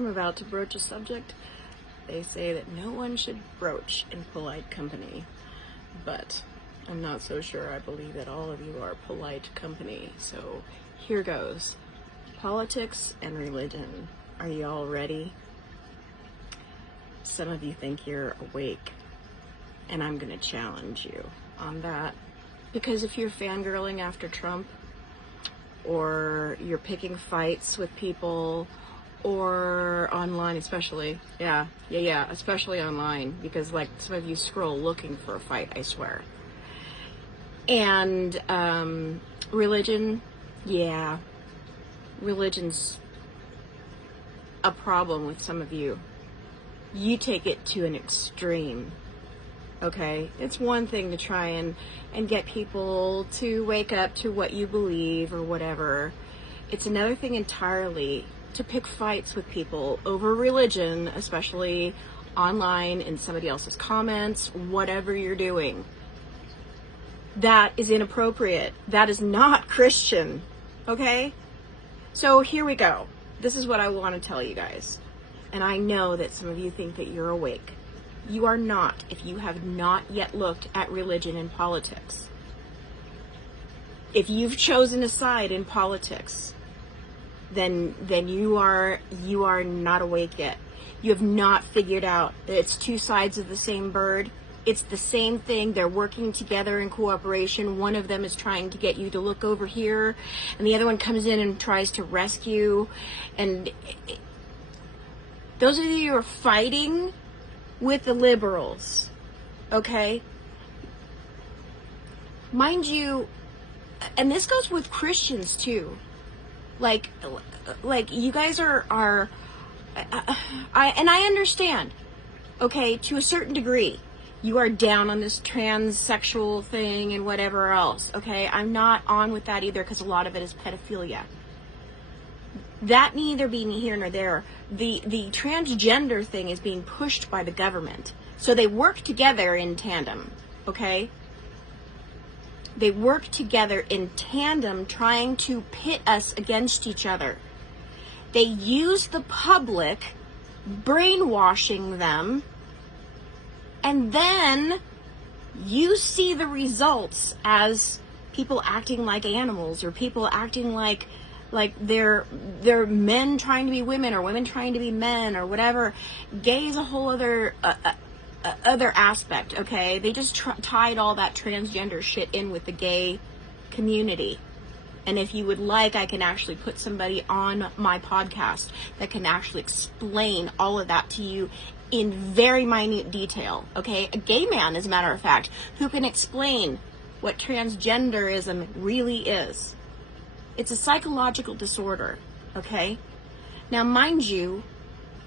I'm about to broach a subject they say that no one should broach in polite company, but I'm not so sure I believe that all of you are polite company, so here goes. Politics and religion. Are you all ready? Some of you think you're awake, and I'm gonna challenge you on that, because if you're fangirling after Trump, or you're picking fights with people, or online especially, especially online, because like some of you scroll looking for a fight, I swear. And religion, religion's a problem with some of you. You take it to an extreme, okay? It's one thing to try and get people to wake up to what you believe or whatever. It's another thing entirely to pick fights with people over religion, especially online in somebody else's comments, whatever you're doing. That is inappropriate. That is not Christian, okay? So here we go. This is what I want to tell you guys. And I know that some of you think that you're awake. You are not, if you have not yet looked at religion and politics. If you've chosen a side in politics, then you are not awake yet. You have not figured out that it's two sides of the same bird. It's the same thing. They're working together in cooperation. One of them is trying to get you to look over here, and the other one comes in and tries to rescue. And those of you who are fighting with the liberals, okay? Mind you, and this goes with Christians too. Like you guys are I understand, okay, to a certain degree. You are down on this transsexual thing and whatever else, okay? I'm not on with that either, because a lot of it is pedophilia. That neither being here nor there. The transgender thing is being pushed by the government. So they work together in tandem, okay? They work together in tandem trying to pit us against each other. They use the public, brainwashing them, and then you see the results as people acting like animals, or people acting like they're men trying to be women, or women trying to be men, or whatever. Gay is a whole other aspect, okay? They just tied all that transgender shit in with the gay community. And if you would like, I can actually put somebody on my podcast that can actually explain all of that to you in very minute detail, okay? A gay man, as a matter of fact, who can explain what transgenderism really is. It's a psychological disorder, okay? Now, mind you,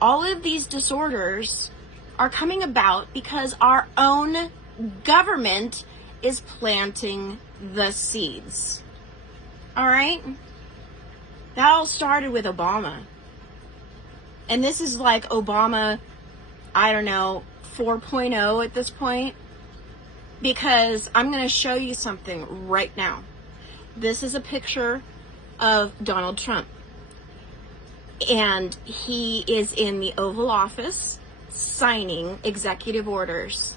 all of these disorders are coming about because our own government is planting the seeds. All right? That all started with Obama. And this is like Obama, I don't know, 4.0 at this point. Because I'm going to show you something right now. This is a picture of Donald Trump. And he is in the Oval Office signing executive orders.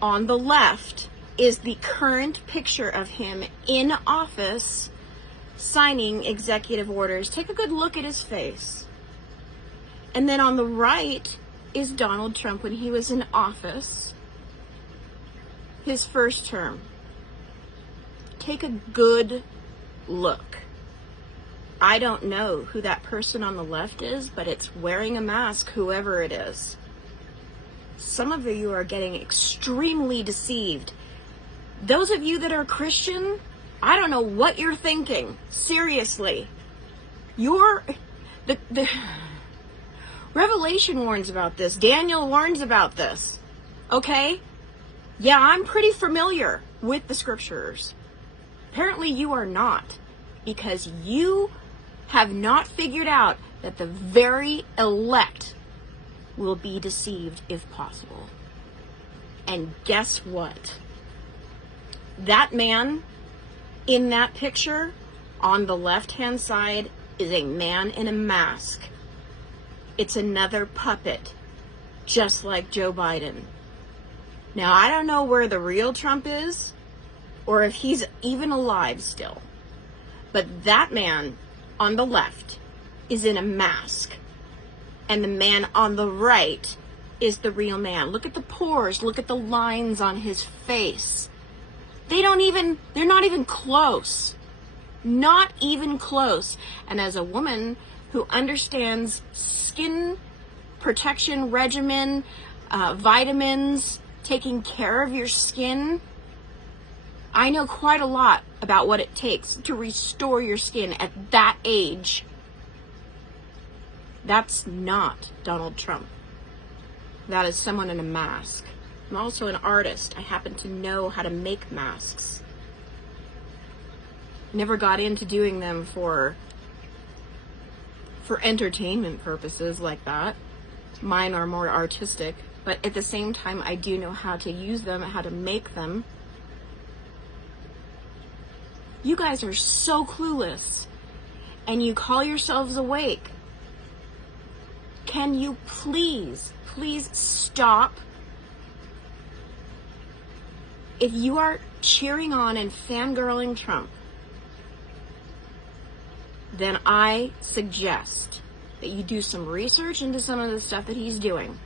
On the left is the current picture of him in office signing executive orders. Take a good look at his face. And then on the right is Donald Trump when he was in office, his first term. Take a good look. I don't know who that person on the left is, but it's wearing a mask, whoever it is. Some of you are getting extremely deceived. Those of you that are Christian, I don't know what you're thinking. Seriously. The Revelation warns about this. Daniel warns about this. Okay? Yeah, I'm pretty familiar with the scriptures. Apparently you are not, because you have not figured out that the very elect will be deceived if possible. And guess what? That man in that picture on the left-hand side is a man in a mask It's another puppet, just like Joe Biden. Now, I don't know where the real Trump is, or if he's even alive still. But that man on the left is in a mask. And the man on the right is the real man. Look at the pores. Look at the lines on his face. They're not even close. Not even close. And as a woman who understands skin protection regimen, vitamins, taking care of your skin, I know quite a lot about what it takes to restore your skin at that age. That's not Donald Trump. That is someone in a mask. I'm also an artist. I happen to know how to make masks. Never got into doing them for entertainment purposes like that. Mine are more artistic, but at the same time, I do know how to use them, how to make them. You guys are so clueless, and you call yourselves awake. Can you please stop? If you are cheering on and fangirling Trump, then I suggest that you do some research into some of the stuff that he's doing.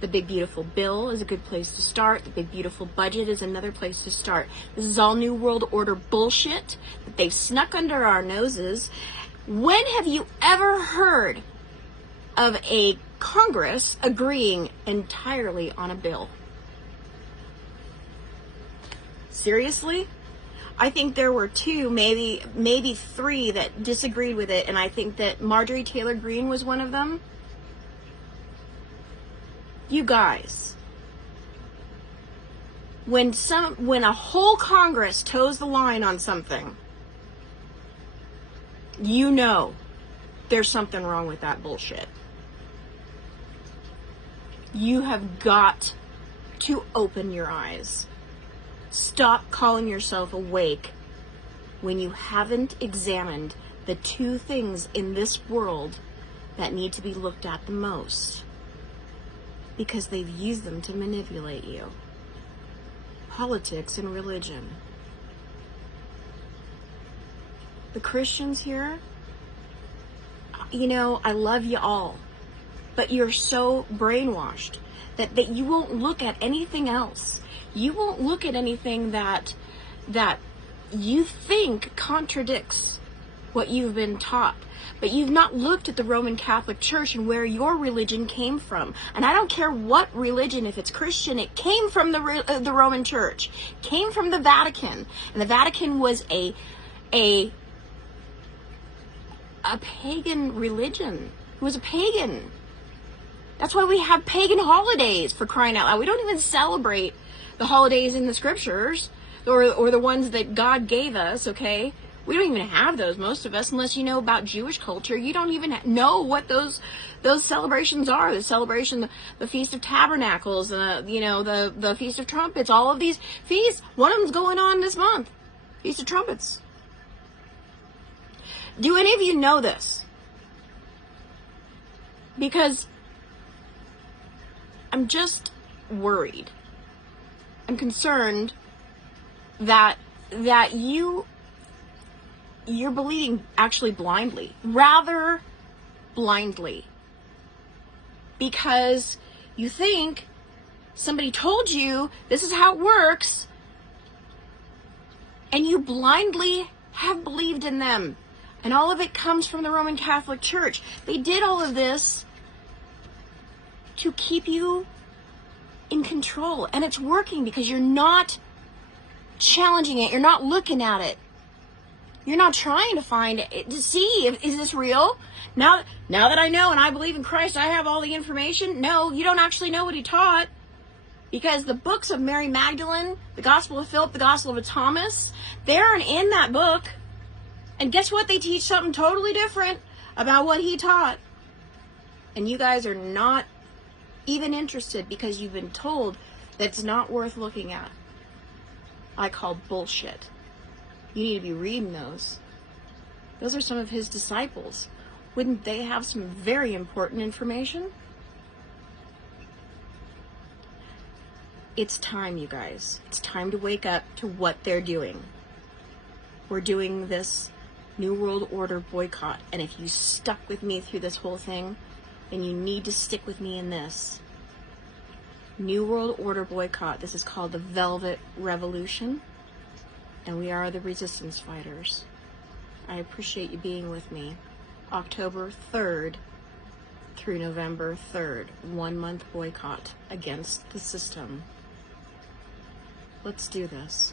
The Big Beautiful Bill is a good place to start. The Big Beautiful Budget is another place to start. This is all New World Order bullshit that they've snuck under our noses. When have you ever heard of a Congress agreeing entirely on a bill? Seriously? I think there were two, maybe three that disagreed with it, and I think that Marjorie Taylor Greene was one of them. You guys, when a whole Congress toes the line on something, you know there's something wrong with that bullshit. You have got to open your eyes. Stop calling yourself awake when you haven't examined the two things in this world that need to be looked at the most, because they've used them to manipulate you. Politics and religion. The Christians here, you know, I love you all, but you're so brainwashed that you won't look at anything else. You won't look at anything that you think contradicts what you've been taught. But you've not looked at the Roman Catholic Church and where your religion came from. And I don't care what religion, if it's Christian, it came from the Roman Church. It came from the Vatican. And the Vatican was a pagan religion. It was a pagan. That's why we have pagan holidays, for crying out loud. We don't even celebrate the holidays in the scriptures or the ones that God gave us, okay? We don't even have those, most of us, unless you know about Jewish culture. You don't even know what those celebrations are. The celebration, the Feast of Tabernacles, the Feast of Trumpets, all of these feasts. One of them's going on this month. Feast of Trumpets. Do any of you know this? Because I'm just worried. I'm concerned that you're believing actually blindly, rather blindly, because you think somebody told you this is how it works, and you blindly have believed in them. And all of it comes from the Roman Catholic Church. They did all of this to keep you in control, and it's working because you're not challenging it. You're not looking at it. You're not trying to find it to see is this real? Now that I know and I believe in Christ, I have all the information. No, you don't actually know what he taught, because the books of Mary Magdalene, the Gospel of Philip, the Gospel of Thomas, they aren't in that book. And guess what? They teach something totally different about what he taught. And you guys are not even interested because you've been told that's not worth looking at. I call bullshit. You need to be reading those. Those are some of his disciples. Wouldn't they have some very important information? It's time, you guys. It's time to wake up to what they're doing. We're doing this New World Order boycott, and if you stuck with me through this whole thing, then you need to stick with me in this. New World Order boycott. This is called the Velvet Revolution, and we are the resistance fighters. I appreciate you being with me. October 3rd through November 3rd, 1 month boycott against the system. Let's do this.